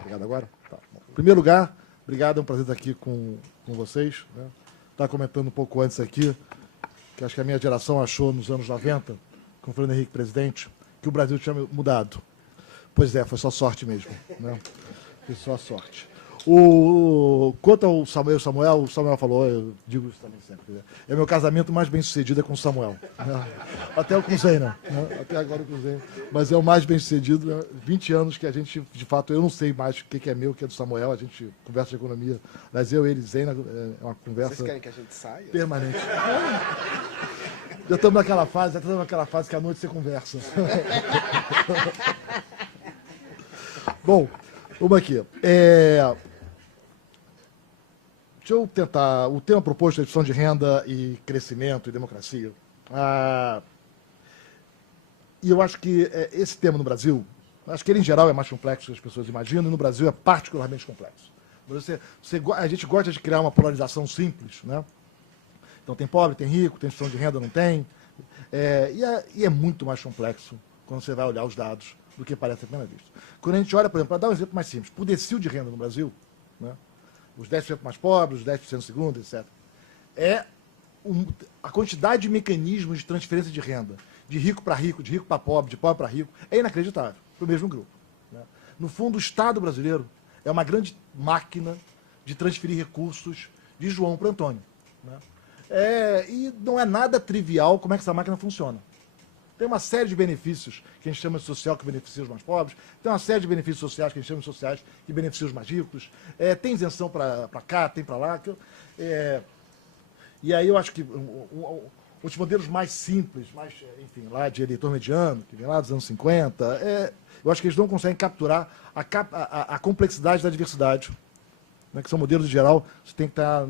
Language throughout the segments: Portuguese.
Obrigado agora? Tá. Bom, em primeiro lugar, obrigado, é um prazer estar aqui com vocês. Né? Estava comentando um pouco antes aqui, que acho que a minha geração achou nos anos 90, com o Fernando Henrique presidente, que o Brasil tinha mudado. Pois é, foi só sorte mesmo. Né? Foi só sorte. Quanto ao Samuel, o Samuel falou, eu digo isso também sempre, é meu casamento mais bem sucedido é com o Samuel. Né? Até eu cruzei, né? Até agora eu cruzei. Mas é o mais bem sucedido, né? 20 anos que a gente, de fato, eu não sei mais o que é meu, o que é do Samuel, a gente conversa de economia, mas eu, ele, Zena, é uma conversa... Vocês querem que a gente saia? Permanente. Já estamos naquela fase que à noite você conversa. Bom, vamos aqui. Deixa eu tentar. O tema proposto é redução de renda e crescimento e democracia. E eu acho que esse tema no Brasil, acho que ele em geral é mais complexo do que as pessoas imaginam, e no Brasil é particularmente complexo. A gente gosta de criar uma polarização simples, né? Então tem pobre, tem rico, tem redução de renda, não tem. E é muito mais complexo quando você vai olhar os dados do que parece à primeira vista. Quando a gente olha, por exemplo, para dar um exemplo mais simples, por decil de renda no Brasil, né? Os 10% mais pobres, os 10% segundo, etc. A quantidade de mecanismos de transferência de renda, de rico para rico, de rico para pobre, de pobre para rico, é inacreditável para o mesmo grupo. Né? No fundo, o Estado brasileiro é uma grande máquina de transferir recursos de João para Antônio. Né? E não é nada trivial como é que essa máquina funciona. Tem uma série de benefícios que a gente chama de social que beneficia os mais pobres, tem uma série de benefícios sociais que a gente chama de sociais que beneficiam os mais ricos, tem isenção para cá, tem para lá. E aí eu acho que os modelos mais simples, enfim, lá de eleitor mediano, que vem lá dos anos 50, eu acho que eles não conseguem capturar a complexidade da diversidade, né, que são modelos em geral, você tem que estar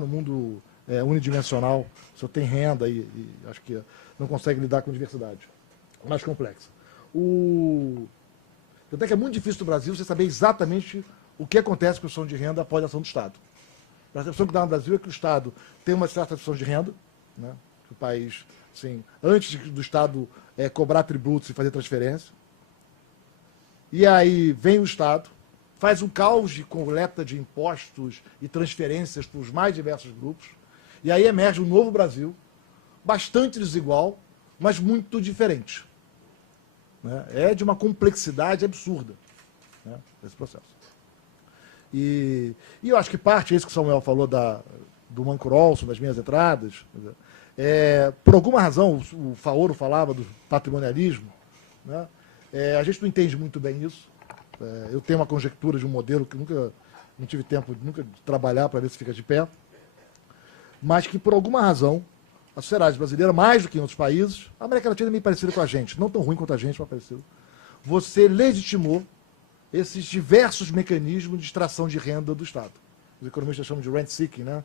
no mundo unidimensional, você tem renda e acho que não consegue lidar com diversidade. Mais complexa. Até que é muito difícil no Brasil você saber exatamente o que acontece com a redução de renda após a ação do Estado. A percepção que dá no Brasil é que o Estado tem uma certa redução de renda, né? Que o país, assim, antes do Estado cobrar tributos e fazer transferência, e aí vem o Estado, faz um caos de coleta de impostos e transferências para os mais diversos grupos, e aí emerge um novo Brasil, bastante desigual, mas muito diferente. Né? É de uma complexidade absurda, né, esse processo. E eu acho que parte, isso que o Samuel falou do Mancurol, das minhas entradas, por alguma razão, o Faoro falava do patrimonialismo, né? A gente não entende muito bem isso. Eu tenho uma conjectura de um modelo que não tive tempo de trabalhar para ver se fica de pé, mas que, por alguma razão, a sociedade brasileira, mais do que em outros países, a América Latina é meio parecida com a gente, não tão ruim quanto a gente, mas parecido, você legitimou esses diversos mecanismos de extração de renda do Estado. Os economistas chamam de rent-seeking, né?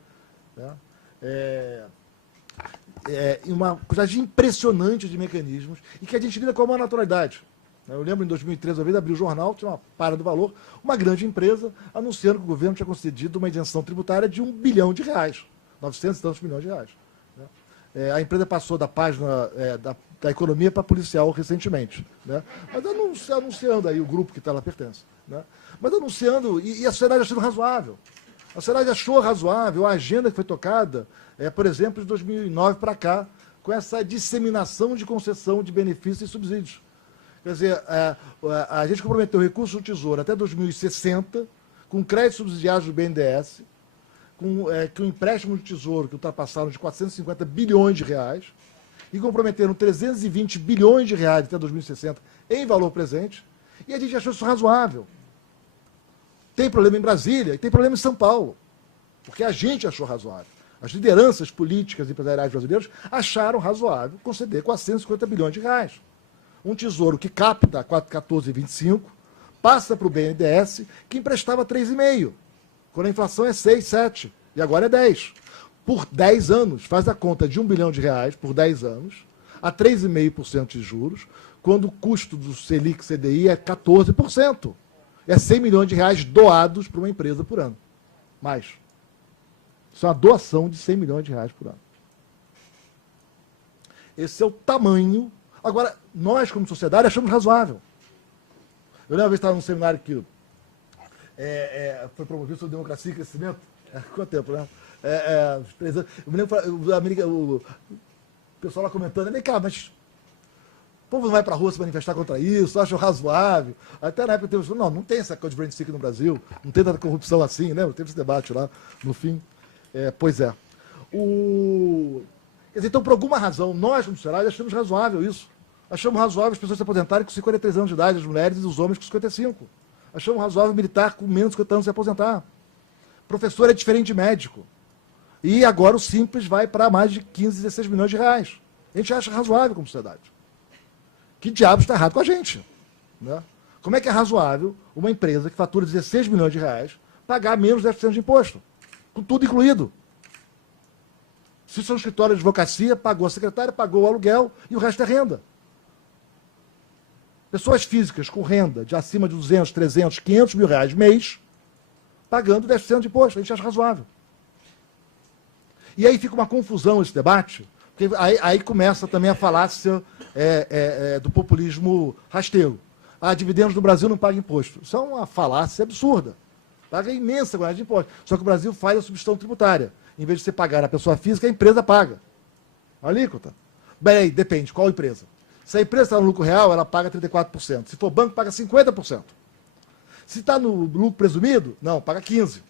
Uma quantidade impressionante de mecanismos e que a gente lida com a maior naturalidade. Eu lembro, em 2013, a vez abriu o jornal, tinha uma para do valor, uma grande empresa anunciando que o governo tinha concedido uma isenção tributária de R$1 bilhão, 900 e tantos milhões de reais. A empresa passou da página da economia para policial recentemente. Né? Mas anunciando aí o grupo que está lá pertence. Né? Mas anunciando, e a sociedade achando razoável. A sociedade achou razoável a agenda que foi tocada, por exemplo, de 2009 para cá, com essa disseminação de concessão de benefícios e subsídios. Quer dizer, a gente comprometeu o recurso do Tesouro até 2060, com créditos subsidiados do BNDES, com o empréstimo do Tesouro, que ultrapassaram de 450 bilhões de reais, e comprometeram 320 bilhões de reais até 2060 em valor presente, e a gente achou isso razoável. Tem problema em Brasília e tem problema em São Paulo, porque a gente achou razoável. As lideranças políticas e empresariais brasileiras acharam razoável conceder 450 bilhões de reais. Um tesouro que capta 14,25, passa para o BNDES, que emprestava 3,5, quando a inflação é 6, 7, e agora é 10. Por 10 anos, faz a conta de R$1 bilhão por 10 anos, a 3,5% de juros, quando o custo do Selic CDI é 14%. É 100 milhões de reais doados para uma empresa por ano. Mais. Isso é uma doação de 100 milhões de reais por ano. Esse é o tamanho. Agora, nós, como sociedade, achamos razoável. Eu lembro uma vez que estava num seminário que foi promovido sobre democracia e crescimento. Quanto tempo, né? Uns 3 anos. Eu me lembro o pessoal lá comentando, vem cá, mas o povo não vai para a rua se manifestar contra isso, acham razoável. Até na época teve, não tem essa coisa de brand seeking no Brasil, não tem tanta corrupção assim, né? Teve esse debate lá, no fim. Pois é. Quer dizer, então, por alguma razão, nós, como sociedade, achamos razoável isso. Achamos razoável as pessoas se aposentarem com 53 anos de idade, as mulheres e os homens com 55. Achamos razoável militar com menos de 50 anos se aposentar. Professor é diferente de médico. E agora o Simples vai para mais de 15, 16 milhões de reais. A gente acha razoável como sociedade. Que diabos está errado com a gente? Né? Como é que é razoável uma empresa que fatura 16 milhões de reais pagar menos de 10% de imposto? Com tudo incluído. Se o seu escritório de advocacia pagou a secretária, pagou o aluguel e o resto é renda. Pessoas físicas com renda de acima de 200, 300, 500 mil reais mês, pagando 10% de imposto. A gente acha razoável. E aí fica uma confusão esse debate, porque aí começa também a falácia do populismo rasteiro. Dividendos no Brasil não paga imposto. Isso é uma falácia absurda. Paga imensa quantidade de imposto. Só que o Brasil faz a substituição tributária. Em vez de você pagar a pessoa física, a empresa paga. A alíquota. Bem, aí, depende, qual empresa? Se a empresa está no lucro real, ela paga 34%. Se for banco, paga 50%. Se está no lucro presumido, não, paga 15%.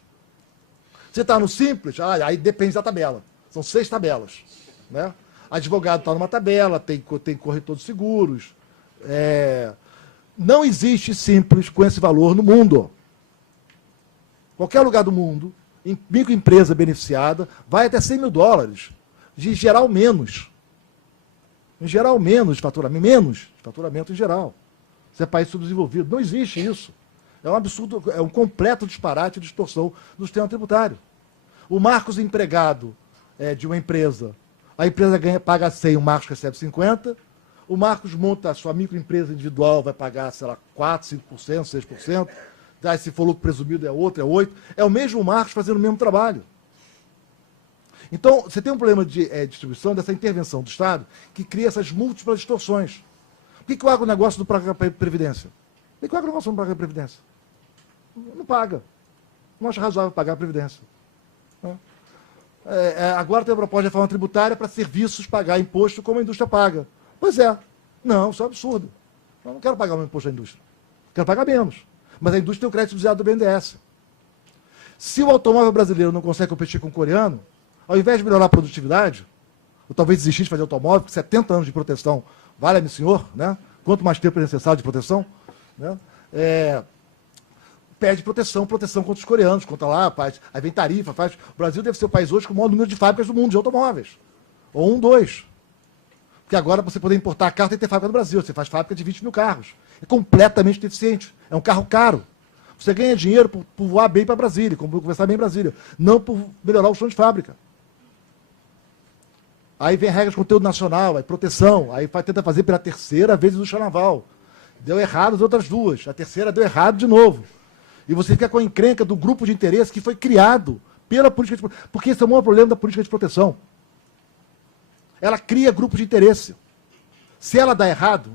Se está no simples, aí depende da tabela. São 6 tabelas. Né? Advogado está numa tabela, tem corretor de seguros. Não existe simples com esse valor no mundo. Qualquer lugar do mundo, microempresa beneficiada, vai até 100 mil dólares. De geral, menos. Em geral, menos de faturamento em geral. Se é país subdesenvolvido. Não existe isso. É um absurdo, é um completo disparate e distorção do sistema tributário. O Marcos empregado de uma empresa, a empresa paga 100, o Marcos recebe 50, o Marcos monta a sua microempresa individual, vai pagar, sei lá, 4%, 5%, 6%, se for lucro presumido é outro, é 8%, é o mesmo Marcos fazendo o mesmo trabalho. Então, você tem um problema de distribuição dessa intervenção do Estado que cria essas múltiplas distorções. Por que o agronegócio não paga Previdência? Por que o agronegócio não paga Previdência? Não paga. Não acha razoável pagar a Previdência. Agora tem a proposta de reforma tributária para serviços pagar imposto como a indústria paga. Pois é. Não, isso é um absurdo. Eu não quero pagar o meu imposto à indústria. Quero pagar menos. Mas a indústria tem o crédito subsidiado do BNDES. Se o automóvel brasileiro não consegue competir com o coreano, ao invés de melhorar a produtividade, ou talvez desistir de fazer automóvel, porque 70 anos de proteção, vale-me senhor, né? Quanto mais tempo é necessário de proteção, né? Pede proteção contra os coreanos, contra lá, aí vem tarifa, faz. O Brasil deve ser o país hoje com o maior número de fábricas do mundo de automóveis. Ou 2. Porque agora, para você poder importar carro, tem que ter fábrica no Brasil. Você faz fábrica de 20 mil carros. É completamente deficiente. É um carro caro. Você ganha dinheiro por voar bem para Brasília, conversar bem em Brasília, não por melhorar o chão de fábrica. Aí vem regras de conteúdo nacional, aí proteção, aí tenta fazer pela terceira vez indústria naval. Deu errado as outras 2. A terceira deu errado de novo. E você fica com a encrenca do grupo de interesse que foi criado pela política de proteção. Porque esse é o maior problema da política de proteção. Ela cria grupo de interesse. Se ela dá errado,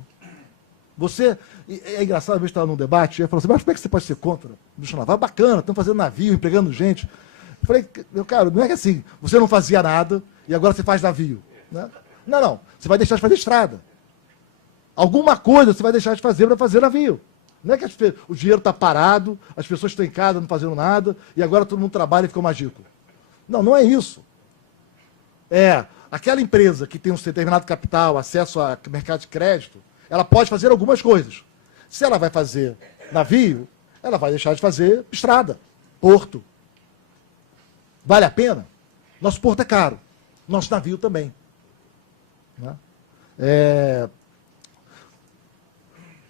você... É engraçado, uma vez estava num debate, eu falei assim, mas como é que você pode ser contra a indústria naval? Bacana, estão fazendo navio, empregando gente. Eu falei, cara, não é que assim, você não fazia nada e agora você faz navio. Né? Não. Você vai deixar de fazer estrada. Alguma coisa você vai deixar de fazer para fazer navio. Não é que o dinheiro está parado, as pessoas estão em casa não fazendo nada, e agora todo mundo trabalha e fica mais rico. Não é isso. Aquela empresa que tem um determinado capital, acesso a mercado de crédito, ela pode fazer algumas coisas. Se ela vai fazer navio, ela vai deixar de fazer estrada, porto. Vale a pena? Nosso porto é caro. Nosso navio também. Né?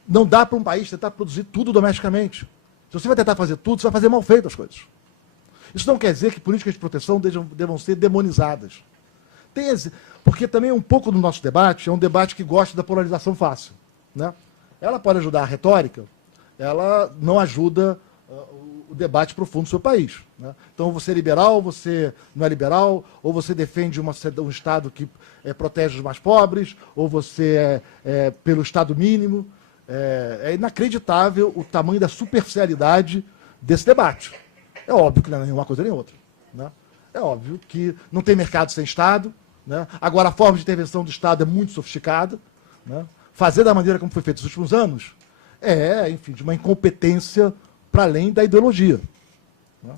Não dá para um país tentar produzir tudo domesticamente. Se você vai tentar fazer tudo, você vai fazer mal feito as coisas. Isso não quer dizer que políticas de proteção devam ser demonizadas. Porque também um pouco do nosso debate é um debate que gosta da polarização fácil. Né? Ela pode ajudar a retórica, ela não ajuda o debate profundo do seu país. Né? Então, você é liberal, você não é liberal, ou você defende um Estado que protege os mais pobres, ou você é pelo Estado mínimo. É inacreditável o tamanho da superficialidade desse debate. É óbvio que não é nenhuma coisa nem outra. Né? É óbvio que não tem mercado sem Estado. Né? Agora, a forma de intervenção do Estado é muito sofisticada. Né? Fazer da maneira como foi feito nos últimos anos enfim, de uma incompetência para além da ideologia. Né?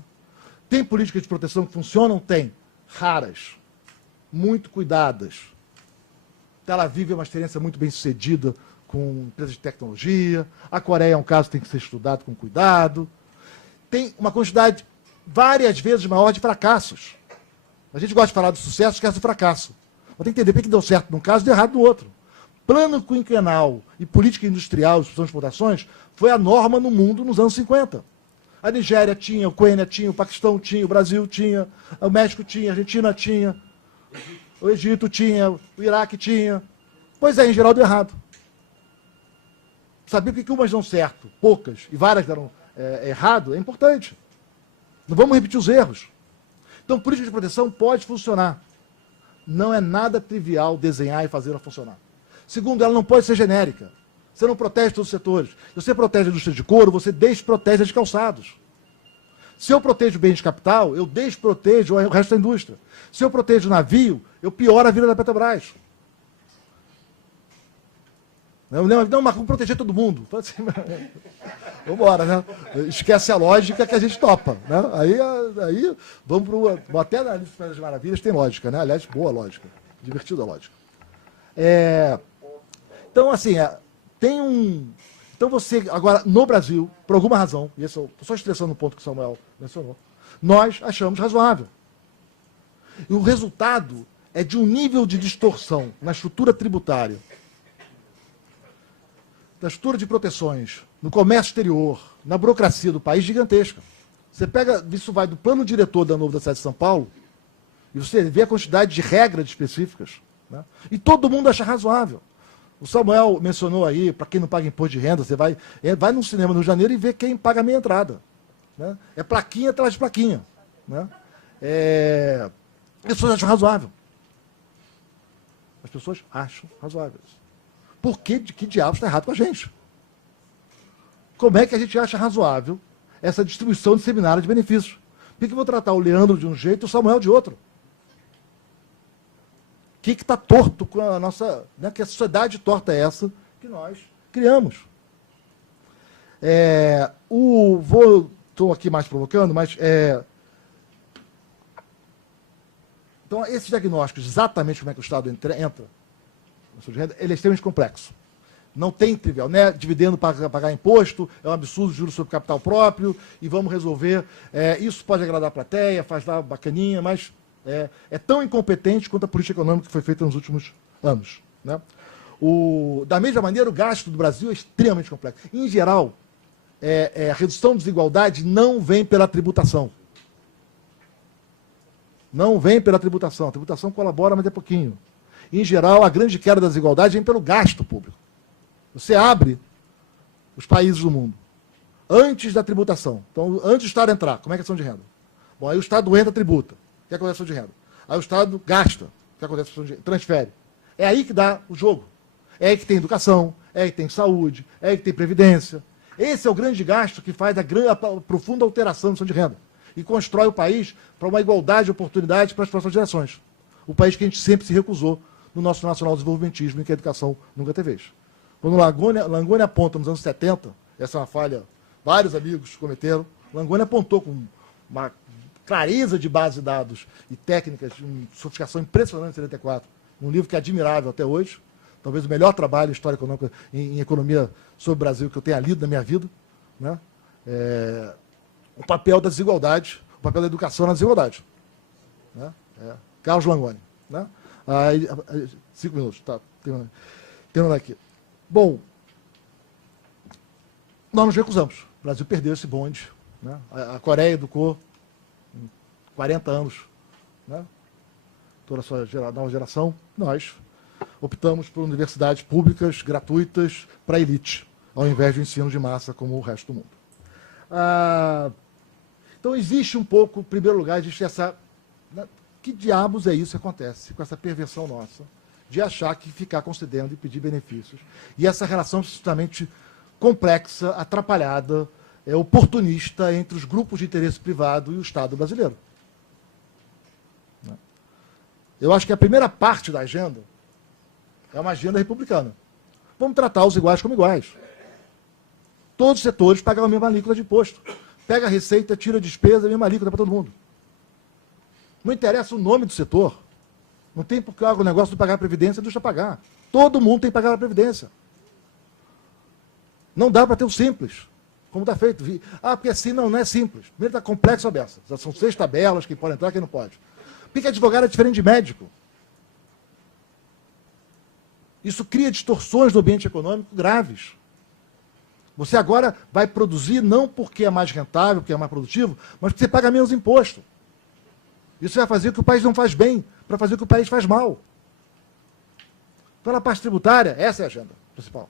Tem políticas de proteção que funcionam? Tem. Raras. Muito cuidadas. Tel Aviv é uma experiência muito bem sucedida com empresas de tecnologia. A Coreia é um caso que tem que ser estudado com cuidado. Tem uma quantidade várias vezes maior de fracassos. A gente gosta de falar do sucesso, esquece do fracasso. Mas tem que entender por que deu certo num caso e deu errado no outro. Plano quinquenal e política industrial de exportações foi a norma no mundo nos anos 50. A Nigéria tinha, o Quênia tinha, o Paquistão tinha, o Brasil tinha, o México tinha, a Argentina tinha, o Egito tinha, o Iraque tinha. Pois é, em geral deu errado. Saber por que umas dão certo, poucas, e várias deram errado, é importante. Não vamos repetir os erros. Então, política de proteção pode funcionar. Não é nada trivial desenhar e fazer ela funcionar. Segundo, ela não pode ser genérica. Você não protege todos os setores. Se você protege a indústria de couro, você desprotege as calçados. Se eu protejo bens de capital, eu desprotejo o resto da indústria. Se eu protejo o navio, eu pioro a vida da Petrobras. Não, mas vamos proteger todo mundo. Vamos embora, né? Esquece a lógica que a gente topa. Né? Aí vamos para o... Até na lista das maravilhas tem lógica, né? Aliás, boa lógica. Divertida lógica. Então, assim, tem um... Então você, agora, no Brasil, por alguma razão, e estou só estressando o ponto que o Samuel mencionou, nós achamos razoável. E o resultado é de um nível de distorção na estrutura tributária, na estrutura de proteções, no comércio exterior, na burocracia do país, gigantesca. Você pega, isso vai do plano diretor da Novo da cidade de São Paulo, e você vê a quantidade de regras específicas, né? E todo mundo acha razoável. O Samuel mencionou aí, para quem não paga imposto de renda, você vai num cinema no Rio de Janeiro e vê quem paga a meia entrada. Né? É plaquinha atrás de plaquinha. Né? As pessoas acham razoável. As pessoas acham razoáveis. Por que diabos está errado com a gente? Como é que a gente acha razoável essa distribuição disseminada de benefícios? Por que eu vou tratar o Leandro de um jeito e o Samuel de outro? O que está torto com a nossa... Né, que a sociedade torta é essa que nós criamos? Estou aqui mais provocando, mas... Então, esses diagnósticos, exatamente como é que o Estado entra na sua renda, ele é extremamente complexo. Não tem trivial, né? Dividendo para pagar imposto, é um absurdo, juros sobre capital próprio, e vamos resolver. Isso pode agradar a plateia, faz lá bacaninha, mas... É tão incompetente quanto a política econômica que foi feita nos últimos anos. Né? Da mesma maneira, o gasto do Brasil é extremamente complexo. Em geral, a redução da desigualdade não vem pela tributação. Não vem pela tributação. A tributação colabora, mas é pouquinho. Em geral, a grande queda da desigualdade vem pelo gasto público. Você abre os países do mundo antes da tributação. Então, antes do Estado entrar, como é que é a questão de renda? Bom, aí o Estado entra, tributa. O que acontece com a questão de renda? Aí o Estado gasta. O que acontece com a questão de renda? Transfere. É aí que dá o jogo. É aí que tem educação, é aí que tem saúde, é aí que tem previdência. Esse é o grande gasto que faz a profunda alteração da questão de renda. E constrói o país para uma igualdade de oportunidades para as próximas gerações. O país que a gente sempre se recusou no nosso nacional desenvolvimentismo, em que a educação nunca teve vez. Quando Langoni aponta nos anos 70, essa é uma falha, vários amigos cometeram, Langoni apontou com uma clareza de base de dados e técnicas, uma sofisticação impressionante em 74, um livro que é admirável até hoje, talvez o melhor trabalho em história econômica, em economia sobre o Brasil que eu tenha lido na minha vida, né? O papel da desigualdade, o papel da educação na desigualdade. Né? Carlos Langoni. Né? 5 minutos, tá, terminando aqui. Bom, nós nos recusamos. O Brasil perdeu esse bonde. Né? A Coreia educou 40 anos, né? Toda a sua nova geração, nós optamos por universidades públicas, gratuitas, para a elite, ao invés de ensino de massa como o resto do mundo. Então, existe um pouco, em primeiro lugar, existe essa... Que diabos é isso que acontece com essa perversão nossa de achar que ficar concedendo e pedir benefícios? E essa relação absolutamente complexa, atrapalhada, oportunista entre os grupos de interesse privado e o Estado brasileiro. Eu acho que a primeira parte da agenda é uma agenda republicana. Vamos tratar os iguais como iguais. Todos os setores pagam a mesma alíquota de imposto. Pega a receita, tira a despesa, a mesma alíquota para todo mundo. Não interessa o nome do setor. Não tem porque o negócio de pagar a Previdência, deixa pagar. Todo mundo tem que pagar a Previdência. Não dá para ter o simples, como está feito. Porque assim não é simples. Primeiro está complexo a beça. Já são 6 tabelas, quem pode entrar, quem não pode. Porque advogado é diferente de médico. Isso cria distorções no ambiente econômico graves. Você agora vai produzir não porque é mais rentável, porque é mais produtivo, mas porque você paga menos imposto. Isso vai fazer o que o país não faz bem, para fazer o que o país faz mal. Então, na parte tributária, essa é a agenda principal.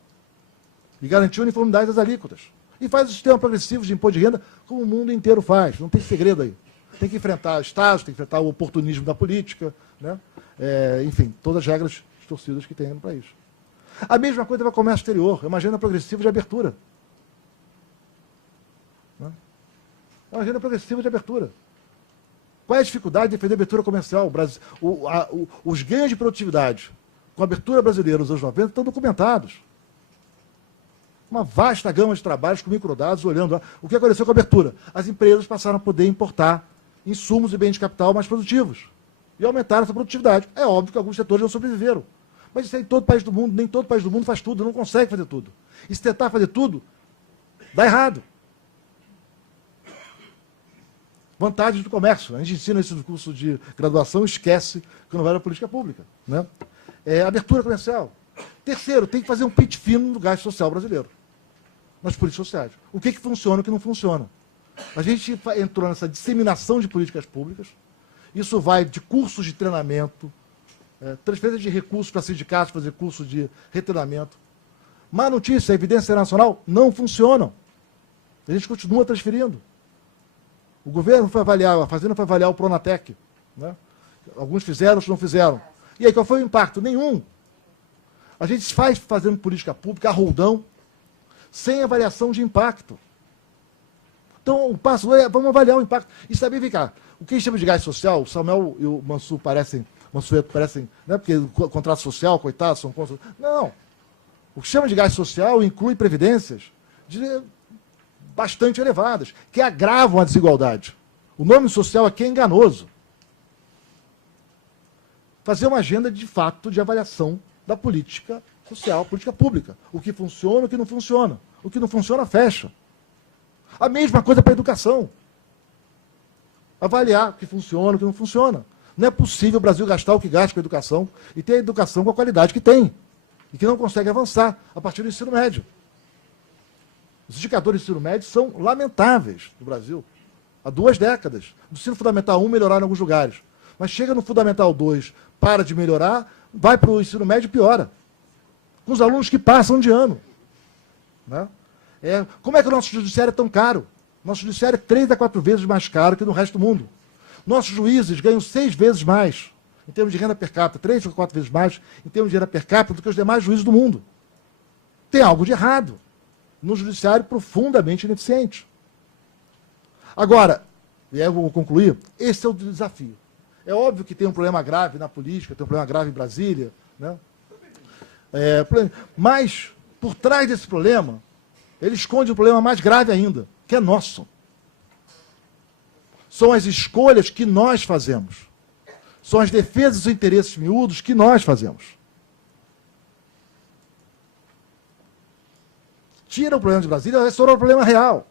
E garantir a uniformidade das alíquotas. E faz o sistema progressivo de imposto de renda como o mundo inteiro faz. Não tem segredo aí. Tem que enfrentar estágios, tem que enfrentar o oportunismo da política, né? Enfim, todas as regras distorcidas que tem no país. A mesma coisa vai com o comércio exterior. É uma agenda progressiva de abertura. Né? É uma agenda progressiva de abertura. Qual é a dificuldade de defender a abertura comercial? Os ganhos de produtividade com a abertura brasileira nos anos 90 estão documentados. Uma vasta gama de trabalhos com microdados, olhando lá. O que aconteceu com a abertura? As empresas passaram a poder importar insumos e bens de capital mais produtivos. E aumentaram essa produtividade. É óbvio que alguns setores não sobreviveram. Mas isso é em todo país do mundo. Nem todo país do mundo faz tudo, não consegue fazer tudo. E se tentar fazer tudo, dá errado. Vantagens do comércio. A gente ensina isso no curso de graduação, esquece que não vai na política pública. Né? Abertura comercial. Terceiro, tem que fazer um pit fino no gasto social brasileiro. Nas políticas sociais. O que funciona e o que não funciona. A gente entrou nessa disseminação de políticas públicas. Isso vai de cursos de treinamento, transferência de recursos para sindicatos, fazer curso de retreinamento. Má notícia, a evidência internacional não funcionam. A gente continua transferindo. O governo foi avaliar, a Fazenda foi avaliar o Pronatec. Né? Alguns fizeram, outros não fizeram. E aí, qual foi o impacto? Nenhum. A gente fazendo política pública a roldão, sem avaliação de impacto. Então, o passo é, vamos avaliar o impacto. E saber, vem cá, o que a gente chama de gasto social, o Samuel e o Mansueto parecem, né, porque o contrato social, coitado, são contra... Não. O que chama de gasto social inclui previdências bastante elevadas, que agravam a desigualdade. O nome social aqui é enganoso. Fazer uma agenda, de fato, de avaliação da política social, política pública. O que funciona, o que não funciona. O que não funciona, fecha. A mesma coisa para a educação. Avaliar o que funciona, o que não funciona. Não é possível o Brasil gastar o que gasta com a educação e ter a educação com a qualidade que tem. E que não consegue avançar a partir do ensino médio. Os indicadores do ensino médio são lamentáveis no Brasil. Há 2 décadas. No ensino fundamental 1 melhorar em alguns lugares. Mas chega no fundamental 2, para de melhorar, vai para o ensino médio e piora. Com os alunos que passam de ano. Né? Como é que o nosso judiciário é tão caro? Nosso judiciário é 3 a 4 vezes mais caro que no resto do mundo. Nossos juízes ganham 6 vezes mais, em termos de renda per capita, 3 a 4 vezes mais, em termos de renda per capita, do que os demais juízes do mundo. Tem algo de errado no judiciário profundamente ineficiente. Agora, e aí eu vou concluir, esse é o desafio. É óbvio que tem um problema grave na política, tem um problema grave em Brasília, né? Mas, por trás desse problema, ele esconde um problema mais grave ainda, que é nosso. São as escolhas que nós fazemos. São as defesas dos interesses miúdos que nós fazemos. Tira o problema de Brasília, restaura o problema real.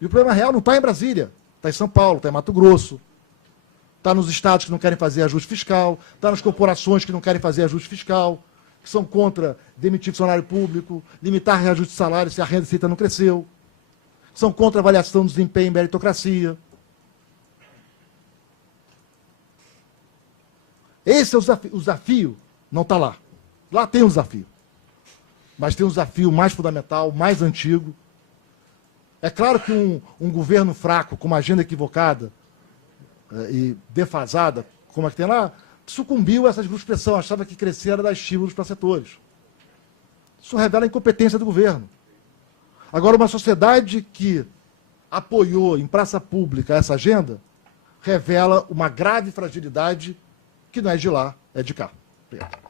E o problema real não está em Brasília, está em São Paulo, está em Mato Grosso, está nos estados que não querem fazer ajuste fiscal, está nas corporações que não querem fazer ajuste fiscal, que são contra demitir funcionário público, limitar reajuste de salário se a renda receita não cresceu, são contra a avaliação do desempenho em meritocracia. Esse é o desafio, não está lá. Lá tem um desafio. Mas tem um desafio mais fundamental, mais antigo. É claro que um governo fraco, com uma agenda equivocada e defasada, como é que tem lá, sucumbiu a essa expressão, achava que crescer era dar estímulos para setores. Isso revela a incompetência do governo. Agora, uma sociedade que apoiou em praça pública essa agenda revela uma grave fragilidade que não é de lá, é de cá. Obrigado.